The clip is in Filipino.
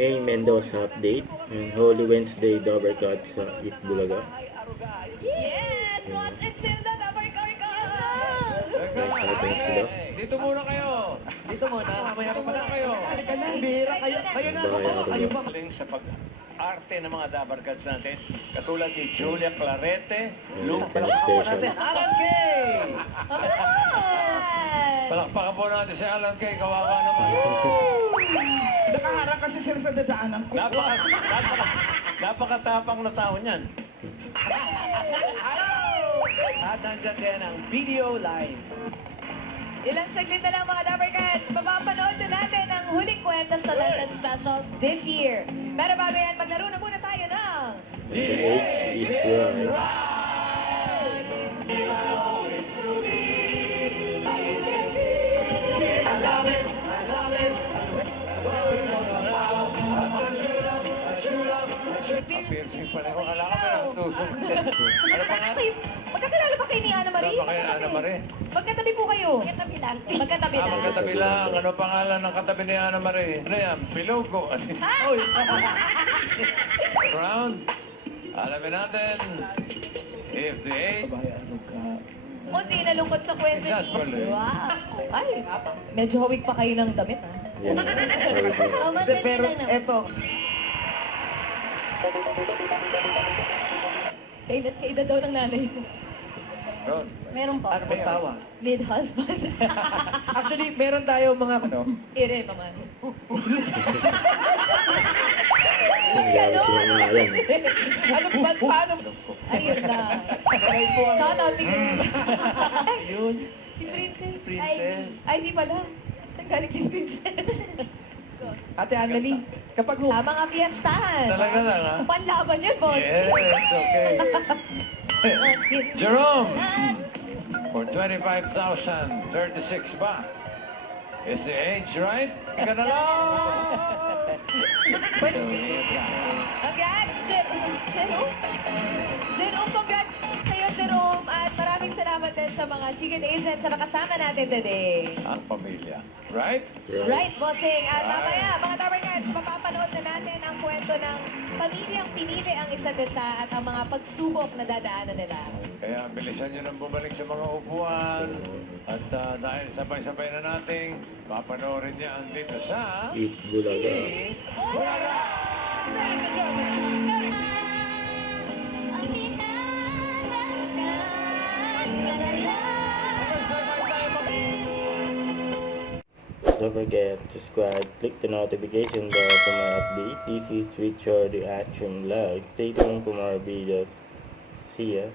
May Mendoza update. And Holy Wednesday Dover Cut sa Itbulaga. Yes! Watch it till the number Dito muna kayo. Dito muna. Mamaya muna kayo. Bihira kayo. Kayo na. Kayo ba? Galing sa pag-arte ng mga dabarkads natin. Katulad ni Julia Clarete, Luke Station. Alan Kay! Palakpakan po natin si Alan Kay. Kawawa naman. Nakaharap kasi sila sa dadaanan ko. Napakatapang na tao niyan. At nandiyan din ang video live. Ilang saglit na lang mga Dabarcats, mapapanood na natin ang huling kwenta sa London Specials this year. Pero bago yan, maglaro na muna tayo ng... The H is right. Piercing pa rin ko. Alam ka na tutog. Ano pa nga? Magkakilala ba kayo ni Ana Marie? Ano pa kayo, Ana Marie? Magkatabi po kayo. Magkatabi lang. Magkatabi lang. Magkatabi lang. Ano pangalan ng katabi ni Ana Marie? Ano yan? Pilogo. Round. Alamin natin. If the eight. Kunti nalungkot sa kwento Yes, ni... pala. Wow. Ay, medyo hawig pa kayo ng damit, ha? Yan. Oh, madali Pero lang naman. eto, Kaedad daw ng nanay ko. Ron. Meron pa. ano bang tawag? Mid-husband. Actually, meron tayo mga ano. Ire, paman. Nangyari sila nga yan. Ano ba? Paano? Ayun lang. Shout out to you. Yun. Si Princess. Princess. Ay, di pala. Saan galing si Princess? Ate Annalie, kapag Mga fiestahan. Talaga lang, ha? Panlaban yun, boss. Yes, okay. Jerome, for 25,000, 36 ba? Is the age right? Ika na lang! Congrats, Jerome. Jerome, congrats sa'yo, Jerome. At maraming salamat din sa mga secret agents na nakasama natin today. Ang pamilya. Right? Right, bossing. At mamaya, mga Dabarcats, mapapanood na natin ang kwento ng pamilyang pinili ang isa't isa at ang mga pagsubok na dadaanan nila. Kaya bilisan nyo nang bumalik sa mga upuan. At dahil sabay-sabay na nating papanoorin niya ang dito sa... Itbulaga. Don't forget to subscribe, click the notification bell for my update. This is Richard the Action Vlog. Stay tuned for more videos. See ya.